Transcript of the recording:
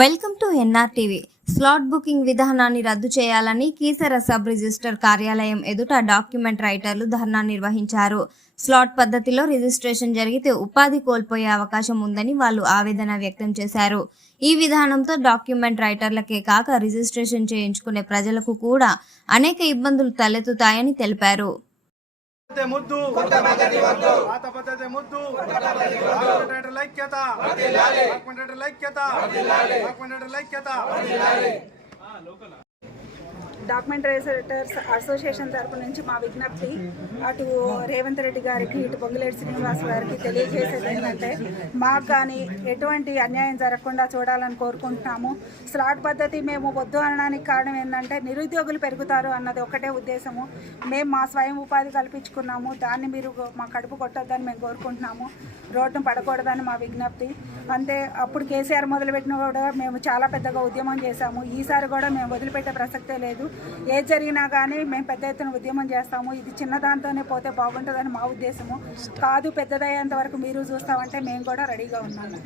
Welcome to NRTV. Slot booking విధానాన్ని రద్దు చేయాలని కీసర సబ్ రిజిస్టర్ కార్యాలయం ఎదుట డాక్యుమెంట్ రైటర్లు ధర్నా నిర్వహించారు. స్లాట్ పద్ధతిలో రిజిస్ట్రేషన్ జరిగితే ఉపాధి కోల్పోయే అవకాశం ఉందని వాళ్ళు ఆవేదన వ్యక్తం చేశారు. ఈ విధానంతో డాక్యుమెంట్ రైటర్లకే కాక రిజిస్ట్రేషన్ చేయించుకునే ప్రజలకు కూడా అనేక ఇబ్బందులు తలెత్తుతాయని తెలిపారు. డాక్యుమెంట్ రైటర్స్ అసోసియేషన్ తరపు నుంచి మా విజ్ఞప్తి అటు రేవంత్ రెడ్డి గారికి ఇటు పొంగులేటి శ్రీనివాస్ గారికి తెలియజేసేది ఏంటంటే మాకు కానీ ఎటువంటి అన్యాయం జరగకుండా చూడాలని కోరుకుంటున్నాము. స్లాట్ పద్ధతి మేము వద్దు అనడానికి కారణం ఏంటంటే నిరుద్యోగులు పెరుగుతారు అన్నది ఒకటే ఉద్దేశము. మేము మా స్వయం ఉపాధి కల్పించుకున్నాము, దాన్ని మీరు మా కడుపు కొట్టొద్దని మేము కోరుకుంటున్నాము. రోడ్డును పడకూడదని మా విజ్ఞప్తి. అంతే, అప్పుడు కేసీఆర్ మొదలుపెట్టిన కూడా మేము చాలా పెద్దగా ఉద్యమం చేశాము. ఈసారి కూడా మేము వదిలిపెట్టే ప్రసక్తే లేదు. ఏది జరిగినా కానీ మేము పెద్ద ఎత్తున ఉద్యమం చేస్తాము. ఇది చిన్న దాంతోనే పోతే బాగుంటుందని మా ఉద్దేశము కాదు. పెద్దదయ్యేంత వరకు మీరు చూస్తామంటే మేము కూడా రెడీగా ఉన్నాము.